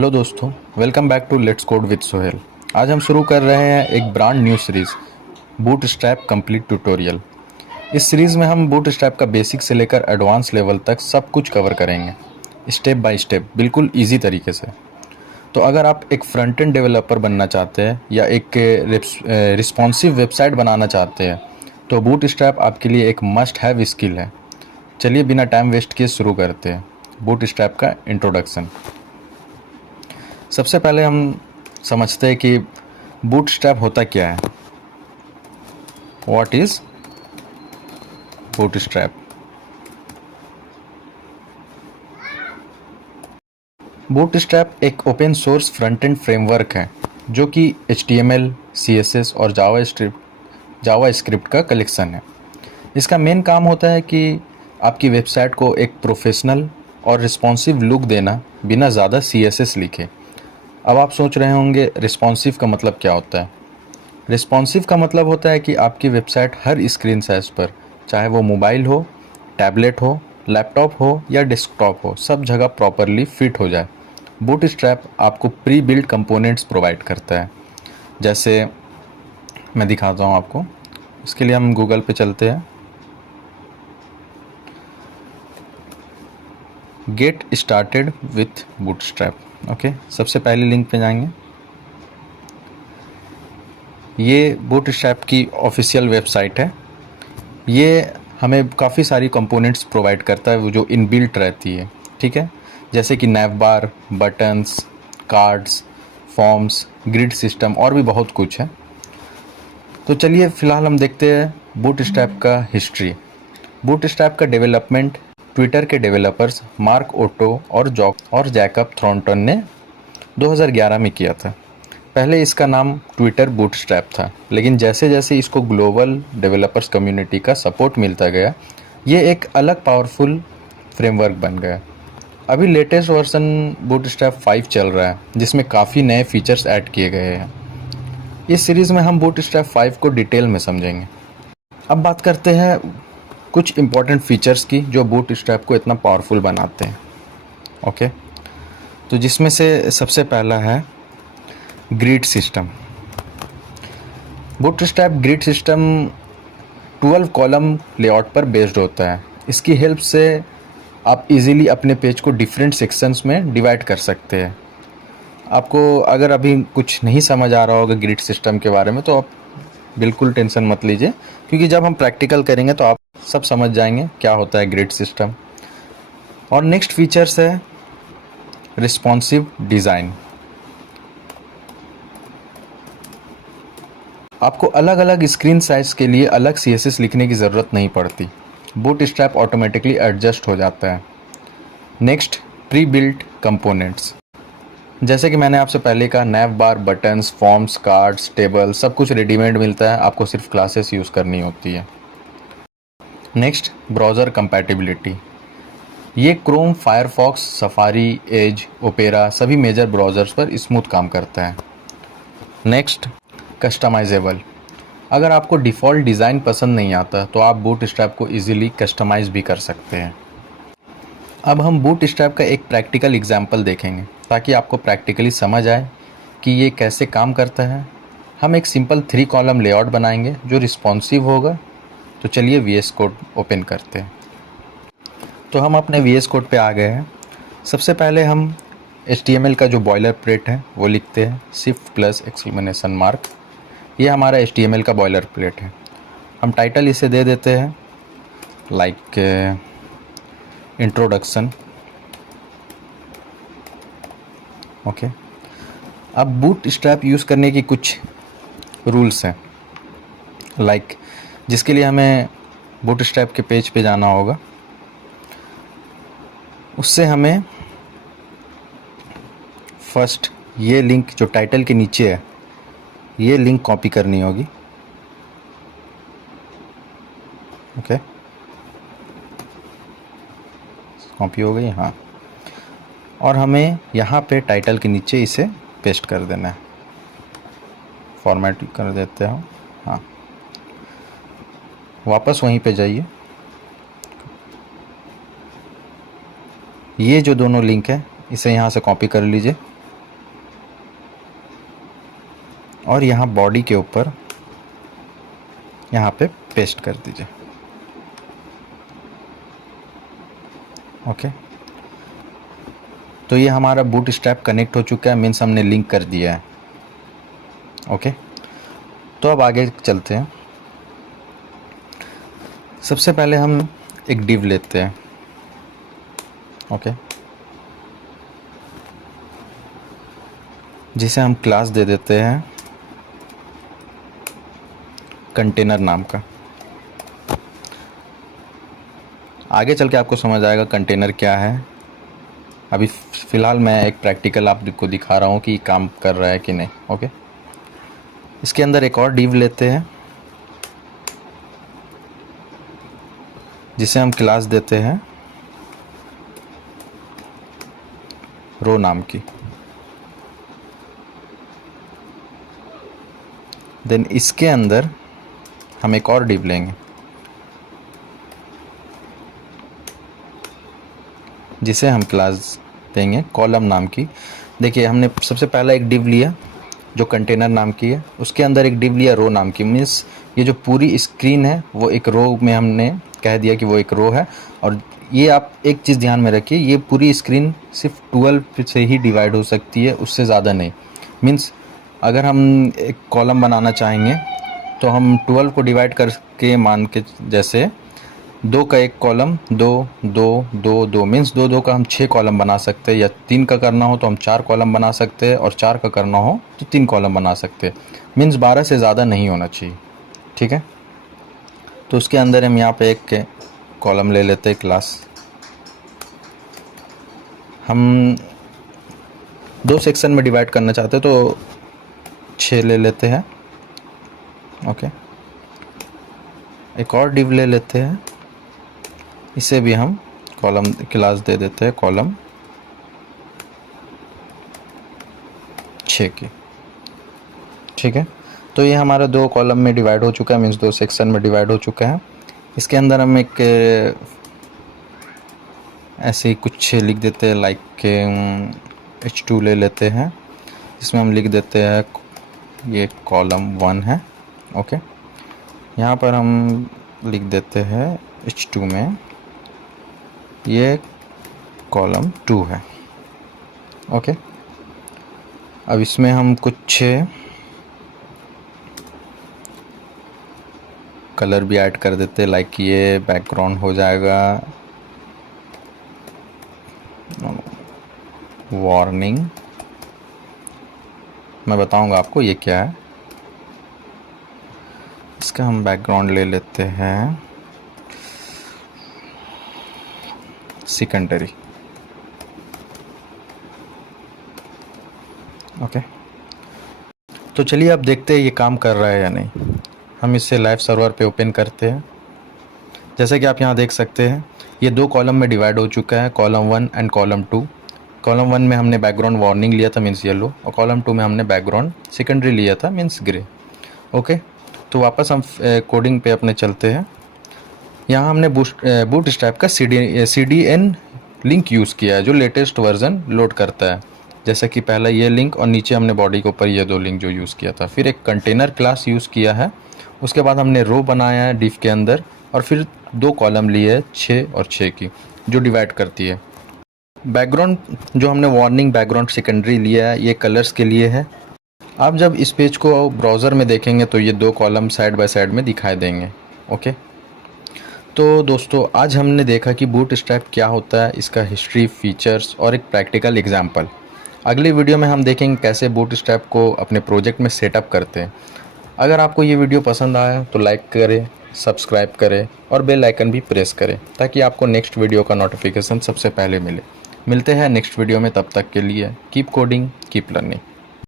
Hello दोस्तों, welcome back to let's code with Sohail. आज हम शुरू कर रहे हैं एक brand new series Bootstrap complete tutorial. इस सीरीज़ में हम बूटस्ट्रैप का बेसिक से लेकर एडवांस लेवल तक सब कुछ कवर करेंगे, स्टेप बाय स्टेप, बिल्कुल इजी तरीके से। तो अगर आप एक फ्रंट एंड डेवलपर बनना चाहते हैं या एक रिस्पॉन्सिव वेबसाइट बनाना चाहते हैं तो बूटस्ट्रैप आपके लिए एक मस्ट हैव स्किल है। चलिए बिना टाइम वेस्ट किए शुरू करते हैं बूटस्ट्रैप का इंट्रोडक्शन। सबसे पहले हम समझते हैं कि बूटस्ट्रैप होता क्या है। What is bootstrap? बूटस्ट्रैप एक open source front end framework है जो कि HTML, CSS और जावास्क्रिप्ट का कलेक्शन है। इसका मेन काम होता है कि आपकी वेबसाइट को एक प्रोफेशनल और रिस्पॉन्सिव लुक देना बिना ज़्यादा CSS लिखे। अब आप सोच रहे होंगे रिस्पॉन्सिव का मतलब क्या होता है। रिस्पॉन्सिव का मतलब होता है कि आपकी वेबसाइट हर स्क्रीन साइज पर, चाहे वो मोबाइल हो, टैबलेट हो, लैपटॉप हो या डेस्कटॉप हो, सब जगह प्रॉपरली फिट हो जाए। बूटस्ट्रैप आपको प्री बिल्ड कंपोनेंट्स प्रोवाइड करता है। जैसे मैं दिखाता हूँ आपको। इसके लिए हम गूगल पे चलते हैं। Get started with bootstrap. Okay, सबसे पहले लिंक पे जाएंगे। ये बूटस्ट्रैप की ऑफिशियल वेबसाइट है। ये हमें काफ़ी सारी कंपोनेंट्स प्रोवाइड करता है वो जो इनबिल्ट रहती है, ठीक है। जैसे कि nav bar, buttons, cards, forms, grid system और भी बहुत कुछ है। तो चलिए फ़िलहाल हम देखते हैं बूटस्ट्रैप का हिस्ट्री। बूटस्ट्रैप का डेवलपमेंट ट्विटर के डेवलपर्स मार्क ओटो और जैकब थॉर्नटन ने 2011 में किया था। पहले इसका नाम ट्विटर बूटस्ट्रैप था, लेकिन जैसे जैसे इसको ग्लोबल डेवलपर्स कम्युनिटी का सपोर्ट मिलता गया, ये एक अलग पावरफुल फ्रेमवर्क बन गया। अभी लेटेस्ट वर्जन बूटस्ट्रैप 5 चल रहा है, जिसमें काफ़ी नए फीचर्स ऐड किए गए हैं। इस सीरीज़ में हम बूटस्ट्रैप 5 को डिटेल में समझेंगे। अब बात करते हैं कुछ इम्पॉर्टेंट फीचर्स की जो बूटस्ट्रैप को इतना पावरफुल बनाते हैं। ओके, तो जिसमें से सबसे पहला है grid system. Bootstrap grid system 12 column layout पर बेस्ड होता है। इसकी हेल्प से आप इजीली अपने पेज को डिफरेंट सेक्शंस में डिवाइड कर सकते हैं। आपको अगर अभी कुछ नहीं समझ आ रहा होगा ग्रिड सिस्टम के बारे में तो आप बिल्कुल टेंशन मत लीजिए, क्योंकि जब हम प्रैक्टिकल करेंगे तो आप सब समझ जाएंगे क्या होता है ग्रिड सिस्टम। और नेक्स्ट फीचर्स है रिस्पॉन्सिव डिज़ाइन। आपको अलग अलग स्क्रीन साइज के लिए अलग CSS लिखने की ज़रूरत नहीं पड़ती। बूटस्ट्रैप ऑटोमेटिकली एडजस्ट हो जाता है। Next, pre built components. जैसे कि मैंने आपसे पहले कहा, नैव bar, buttons, forms, cards, table, सब कुछ रेडीमेड मिलता है, आपको सिर्फ क्लासेस यूज़ करनी होती है। Next, browser compatibility. ये Chrome, Firefox, Safari, Edge, Opera सभी मेजर ब्राउज़र्स पर स्मूथ काम करता है। Next, customizable. अगर आपको डिफ़ॉल्ट डिज़ाइन पसंद नहीं आता तो आप बूटस्ट्रैप को इजीली कस्टमाइज भी कर सकते हैं। अब हम बूटस्ट्रैप का एक प्रैक्टिकल एग्जांपल देखेंगे ताकि आपको प्रैक्टिकली समझ आए कि ये कैसे काम करता है। हम एक सिंपल 3 कॉलम लेआउट बनाएंगे जो रिस्पॉन्सिव होगा। तो चलिए VS कोड ओपन करते हैं। तो हम अपने VS कोड पे आ गए हैं। सबसे पहले हम HTML का जो बॉयलर प्लेट है वो लिखते हैं, Shift+! ये हमारा HTML का बॉयलर प्लेट है। हम टाइटल इसे दे देते हैं लाइक इंट्रोडक्शन। ओके, अब बूटस्ट्रैप यूज़ करने की कुछ रूल्स हैं, लाइक जिसके लिए हमें बूटस्ट्रैप के पेज पे जाना होगा। उससे हमें फर्स्ट ये लिंक जो टाइटल के नीचे है, ये लिंक कॉपी करनी होगी। ओके, कॉपी हो गई, हाँ। और हमें यहाँ पे टाइटल के नीचे इसे पेस्ट कर देना है। फॉर्मेट कर देते हो, हाँ। वापस वहीं पे जाइए। ये जो दोनों लिंक है इसे यहाँ से कॉपी कर लीजिए और यहाँ बॉडी के ऊपर यहाँ पे पेस्ट कर दीजिए। ओके, तो ये हमारा बूट स्ट्रैप कनेक्ट हो चुका है, मीन्स हमने लिंक कर दिया है। ओके, तो अब आगे चलते हैं। सबसे पहले हम एक डिव लेते हैं। ओके, जिसे हम क्लास दे देते हैं कंटेनर नाम का। आगे चल के आपको समझ आएगा कंटेनर क्या है। अभी फ़िलहाल मैं एक प्रैक्टिकल आपको दिखा रहा हूँ कि काम कर रहा है कि नहीं। ओके, इसके अंदर एक और डिव लेते हैं जिसे हम क्लास देते हैं रो नाम की। देन इसके अंदर हम एक और डिव लेंगे जिसे हम क्लास देंगे कॉलम नाम की। देखिए, हमने सबसे पहला एक डिव लिया जो कंटेनर नाम की है, उसके अंदर एक डिव लिया रो नाम की। मीन्स ये जो पूरी स्क्रीन है वो एक रो में हमने कह दिया कि वो एक रो है। और ये आप एक चीज़ ध्यान में रखिए, ये पूरी स्क्रीन सिर्फ 12 से ही डिवाइड हो सकती है, उससे ज़्यादा नहीं। मीन्स अगर हम एक कॉलम बनाना चाहेंगे तो हम 12 को डिवाइड करके मान के, जैसे 2 का एक कॉलम, 2 2 2 2 मीन्स 2 2 का हम 6 कॉलम बना सकते हैं, या 3 का करना हो तो हम 4 कॉलम बना सकते हैं, और 4 का करना हो तो 3 कॉलम बना सकते हैं। मीन्स 12 से ज़्यादा नहीं होना चाहिए। ठीक है, तो उसके अंदर हम यहाँ पे एक कॉलम ले लेते हैं क्लास। हम 2 सेक्शन में डिवाइड करना चाहते हैं तो 6 ले लेते हैं। ओके, एक और डिव ले लेते हैं, इसे भी हम कॉलम क्लास दे देते हैं कॉलम 6 की। ठीक है, तो ये हमारा 2 कॉलम में डिवाइड हो चुका है, मीन्स 2 सेक्शन में डिवाइड हो चुका है। इसके अंदर हम एक ऐसे ही कुछ लिख देते हैं, लाइक H2 ले लेते हैं, इसमें हम लिख देते हैं ये कॉलम 1 है। ओके, यहाँ पर हम लिख देते हैं H2 में ये कॉलम 2 है। ओके, अब इसमें हम कुछ कलर भी ऐड कर देते हैं, लाइक ये बैकग्राउंड हो जाएगा वार्निंग। मैं बताऊंगा आपको ये क्या है। इसका हम बैकग्राउंड ले लेते हैं सेकेंडरी। ओके, तो चलिए अब देखते हैं ये काम कर रहा है या नहीं। हम इसे लाइव सर्वर पे ओपन करते हैं। जैसे कि आप यहाँ देख सकते हैं ये 2 कॉलम में डिवाइड हो चुका है, कॉलम 1 एंड कॉलम 2। कॉलम 1 में हमने बैकग्राउंड वार्निंग लिया था, मीन्स येलो, और कॉलम 2 में हमने बैकग्राउंड सेकेंडरी लिया था, मीन्स ग्रे। ओके, तो वापस हम कोडिंग पे अपने चलते हैं। यहाँ हमने बूट स्ट्रैप का CDN लिंक यूज़ किया है जो लेटेस्ट वर्जन लोड करता है। जैसे कि पहला ये लिंक और नीचे हमने बॉडी के ऊपर ये 2 लिंक जो यूज़ किया था। फिर एक कंटेनर क्लास यूज़ किया है, उसके बाद हमने रो बनाया है डिव के अंदर, और फिर 2 कॉलम लिए 6 और 6 की जो डिवाइड करती है। बैकग्राउंड जो हमने वार्निंग बैकग्राउंड सेकेंडरी लिया है ये कलर्स के लिए है। आप जब इस पेज को ब्राउज़र में देखेंगे तो ये 2 कॉलम साइड बाय साइड में दिखाई देंगे। ओके, तो दोस्तों आज हमने देखा कि बूट स्ट्रैप क्या होता है, इसका हिस्ट्री, फीचर्स और एक प्रैक्टिकल एग्जाम्पल। अगली वीडियो में हम देखेंगे कैसे बूट स्ट्रैप को अपने प्रोजेक्ट में सेटअप करते हैं। अगर आपको ये वीडियो पसंद आया तो लाइक करें, सब्सक्राइब करें और बेल आइकन भी प्रेस करें ताकि आपको नेक्स्ट वीडियो का नोटिफिकेशन सबसे पहले मिले। मिलते हैं नेक्स्ट वीडियो में, तब तक के लिए कीप कोडिंग, कीप लर्निंग।